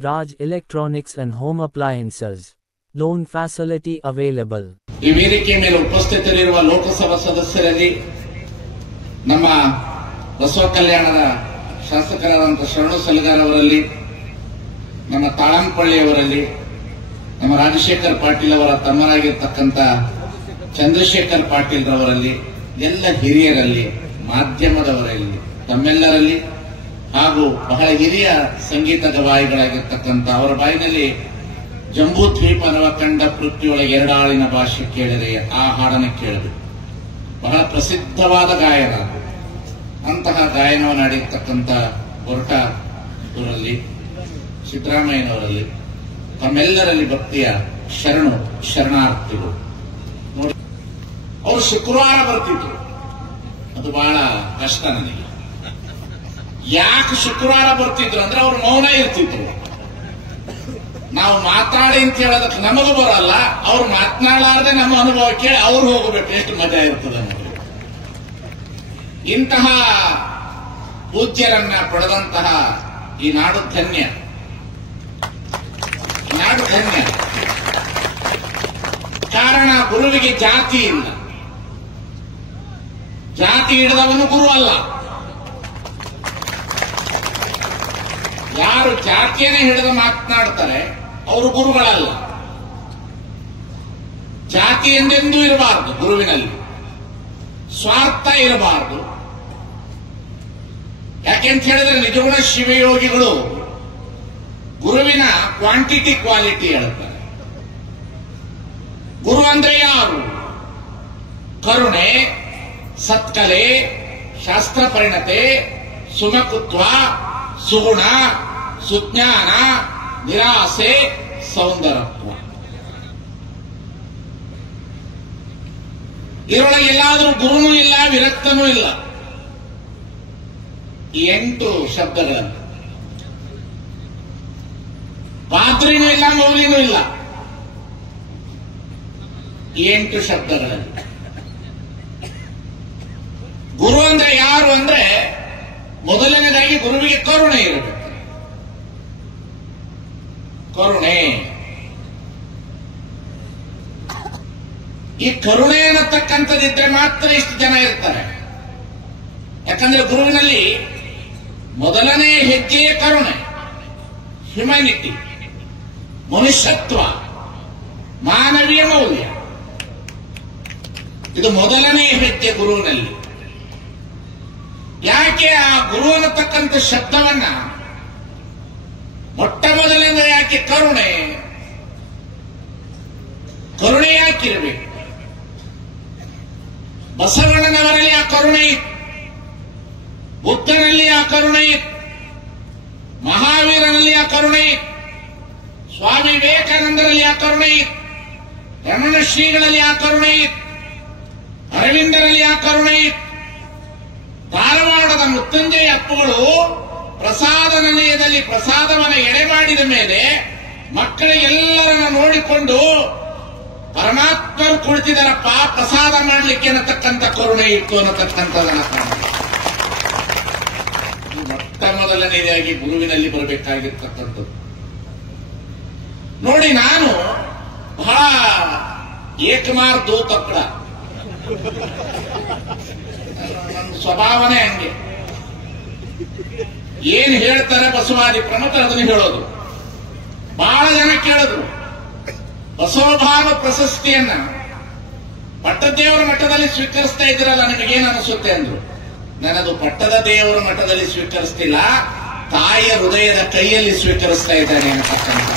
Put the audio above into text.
Raj Electronics and Home Appliances. Loan facility available. ಈ ವೇದಿಕೆ ಮೇಲೆ ಉಪಸ್ಥಿತರಿರುವ ಲೋಕಸಭಾ ಸದಸ್ಯರಲ್ಲಿ ನಮ್ಮ ಬಸವ ಕಲ್ಯಾಣದ ಶಾಸಕರಾದಂತಹ ಶರಣು ಸಲಗಾರ್ ಅವರಲ್ಲಿ, ನಮ್ಮ ತಾಳಂಪಳ್ಳಿಯವರಲ್ಲಿ, ನಮ್ಮ ರಾಜಶೇಖರ್ ಪಾಟೀಲ್ ಅವರ ತಮ್ಮರಾಗಿರ್ತಕ್ಕಂಥ ಚಂದ್ರಶೇಖರ್ ಪಾಟೀಲ್ ರವರಲ್ಲಿ, ಎಲ್ಲ ಹಿರಿಯರಲ್ಲಿ, ಮಾಧ್ಯಮದವರಲ್ಲಿ, ತಮ್ಮೆಲ್ಲರಲ್ಲಿ ಹಾಗೂ ಬಹಳ ಹಿರಿಯ ಸಂಗೀತ ಗವಾಯಿಗಳಾಗಿರ್ತಕ್ಕಂಥ ಅವರ ಬಾಯಿನಲ್ಲಿ ಜಂಬೂ ದ್ವೀಪ ನವಕಂಡ ಪೃಥ್ವಿಯೊಳಗೆ ಎರಡಾಳಿನ ಭಾಷೆ ಕೇಳಿದರೆ ಆ ಹಾಡನ್ನು ಕೇಳಬೇಕು. ಬಹಳ ಪ್ರಸಿದ್ಧವಾದ ಗಾಯನ. ಅಂತಹ ಗಾಯನವನ್ನು ಆಡಿರ್ತಕ್ಕಂಥ ಹೊರಟ ಅವರಲ್ಲಿ, ಸಿದ್ದರಾಮಯ್ಯನವರಲ್ಲಿ, ತಮ್ಮೆಲ್ಲರಲ್ಲಿ ಭಕ್ತಿಯ ಶರಣಾರ್ಥಿಗಳು. ನೋಡಿ, ಅವರು ಶುಕ್ರವಾರ ಬರ್ತಿದ್ರು. ಅದು ಬಹಳ ಕಷ್ಟ ನನಗೆ. ಯಾಕೆ ಶುಕ್ರವಾರ ಬರ್ತಿದ್ರು ಅಂದ್ರೆ ಅವ್ರು ಮೌನ ಇರ್ತಿದ್ರು. ನಾವು ಮಾತಾಡಿ ಅಂತ ಹೇಳೋದಕ್ಕೆ ನಮಗೂ ಬರಲ್ಲ, ಅವ್ರು ಮಾತನಾಡಲಾರದೆ ನಮ್ಮ ಅನುಭವ ಕೇಳಿ ಅವ್ರು ಹೋಗಬೇಕು. ಎಷ್ಟು ಮಜಾ ಇರ್ತದೆ ನೋಡಿ. ಇಂತಹ ಪೂಜ್ಯರನ್ನ ಪಡೆದಂತಹ ಈ ನಾಡು ಧನ್ಯ. ನಾಡು ಧನ್ಯ. ಕಾರಣ ಗುರುವಿಗೆ ಜಾತಿ ಇಲ್ಲ. ಜಾತಿ ಹಿಡಿದವನು ಗುರು ಅಲ್ಲ. ಯಾರು ಜಾತಿಯನ್ನೇ ಹಿಡಿದು ಮಾತನಾಡ್ತಾರೆ ಅವರು ಗುರುಗಳಲ್ಲ. ಜಾತಿ ಎಂದೆಂದೂ ಇರಬಾರದು ಗುರುವಿನಲ್ಲಿ. ಸ್ವಾರ್ಥ ಇರಬಾರದು. ಯಾಕೆಂತ ಹೇಳಿದ್ರೆ ನಿಜಗುಣ ಶಿವಯೋಗಿಗಳು ಗುರುವಿನ ಕ್ವಾಂಟಿಟಿ ಕ್ವಾಲಿಟಿ ಹೇಳ್ತಾರೆ. ಗುರು ಅಂದ್ರೆ ಯಾರು? ಕರುಣೆ, ಸತ್ಕಲೆ, ಶಾಸ್ತ್ರ ಪರಿಣತೆ, ಸುಮಕುತ್ವ, ಸುಗುಣ, ಸುಜ್ಞಾನ, ನಿರಾಸೆ, ಸೌಂದರ್ಯತ್ವ. ಇದರೊಳಗೆ ಎಲ್ಲಾದರೂ ಗುರುನೂ ಇಲ್ಲ, ವಿರಕ್ತನೂ ಇಲ್ಲ. ಈ 8 ಶಬ್ದಗಳನ್ನು ಪಾತ್ರಿನೂ ಇಲ್ಲ, ಮೌಲಿನೂ ಇಲ್ಲ. ಈ 8 ಶಬ್ದಗಳಲ್ಲಿ ಗುರು ಅಂದ್ರೆ ಯಾರು ಅಂದ್ರೆ ಮೊದಲನೇದಾಗಿ ಗುರುವಿಗೆ ಕರುಣೆ ಇರಬೇಕು. ಕರುಣೆ. ಈ ಕರುಣೆ ಅನ್ನತಕ್ಕಂಥದ್ದಿದ್ರೆ ಮಾತ್ರ ಇಷ್ಟು ಜನ ಇರ್ತಾರೆ. ಯಾಕಂದ್ರೆ ಗುರುವಿನಲ್ಲಿ ಮೊದಲನೇ ಹೆಜ್ಜೆಯೇ ಕರುಣೆ, ಹ್ಯುಮ್ಯಾನಿಟಿ, ಮನುಷ್ಯತ್ವ, ಮಾನವೀಯ ಮೌಲ್ಯ. ಇದು ಮೊದಲನೇ ಹೆಜ್ಜೆ ಗುರುವಿನಲ್ಲಿ. ಯಾಕೆ ಆ ಗುರು ಅನ್ನತಕ್ಕಂಥ ಶಬ್ದವನ್ನ ಮೊಟ್ಟ ಮೊದಲನೇ ಯಾಕೆ ಕರುಣೆ? ಕರುಣೆ ಯಾಕಿರಬೇಕು? ಬಸವಣ್ಣನವರಲ್ಲಿ ಆ ಕರುಣೆ ಇತ್ತು, ಬುದ್ಧನಲ್ಲಿ ಆ ಕರುಣೆ ಇತ್ತು, ಮಹಾವೀರನಲ್ಲಿ ಆ ಕರುಣೆ ಇತ್ತು, ಸ್ವಾಮಿ ವಿವೇಕಾನಂದರಲ್ಲಿ ಆ ಕರುಣೆ ಇತ್ತು, ರಮಣ ಶ್ರೀಗಳಲ್ಲಿ ಆ ಕರುಣೆ ಇತ್ತು, ಅರವಿಂದರಲ್ಲಿ ಆ ಕರುಣೆ ಇತ್ತು. ಧಾರವಾಡದ ಮುತ್ತಂಜಯ ಅಪ್ಪಗಳು ಪ್ರಸಾದ ನಿಲಯದಲ್ಲಿ ಪ್ರಸಾದವನ್ನು ಎಡೆ ಮಾಡಿದ ಮೇಲೆ ಮಕ್ಕಳಿಗೆಲ್ಲರನ್ನ ನೋಡಿಕೊಂಡು ಪರಮಾತ್ಮರು ಕುಳಿತಿದ್ದಾರಪ್ಪ ಪ್ರಸಾದ ಮಾಡಲಿಕ್ಕೆ ಅನ್ನತಕ್ಕಂಥ ಕರುಣೆ ಇತ್ತು ಅನ್ನತಕ್ಕಂಥದನ್ನ ಮೊಟ್ಟ ಮೊದಲನೇದಾಗಿ ಗುರುವಿನಲ್ಲಿ ಬರಬೇಕಾಗಿರ್ತಕ್ಕಂಥದ್ದು. ನೋಡಿ, ನಾನು ಬಹಳ ಏಕಮಾರ್ ದೋ ತಕ್ಕಡ. ನನ್ನ ಸ್ವಭಾವನೆ ಹಂಗೆ. ಏನ್ ಹೇಳ್ತಾರೆ ಬಸವಾದಿ ಪ್ರಮುಖರು ಅದನ್ನು ಹೇಳೋದು. ಬಹಳ ಜನ ಕೇಳಿದ್ರು, ಬಸವಭಾವ ಪ್ರಶಸ್ತಿಯನ್ನ ಪಟ್ಟದೇವರ ಮಠದಲ್ಲಿ ಸ್ವೀಕರಿಸ್ತಾ ಇದ್ದೀರಲ್ಲ, ನಿಮಗೇನು ಅನಿಸುತ್ತೆ ಅಂದ್ರು. ನಾನದು ಪಟ್ಟದ ದೇವರ ಮಠದಲ್ಲಿ ಸ್ವೀಕರಿಸ್ತಿಲ್ಲ, ತಾಯಿಯ ಹೃದಯದ ಕೈಯಲ್ಲಿ ಸ್ವೀಕರಿಸ್ತಾ ಇದ್ದೇನೆ ಅಂತಕ್ಕಂಥ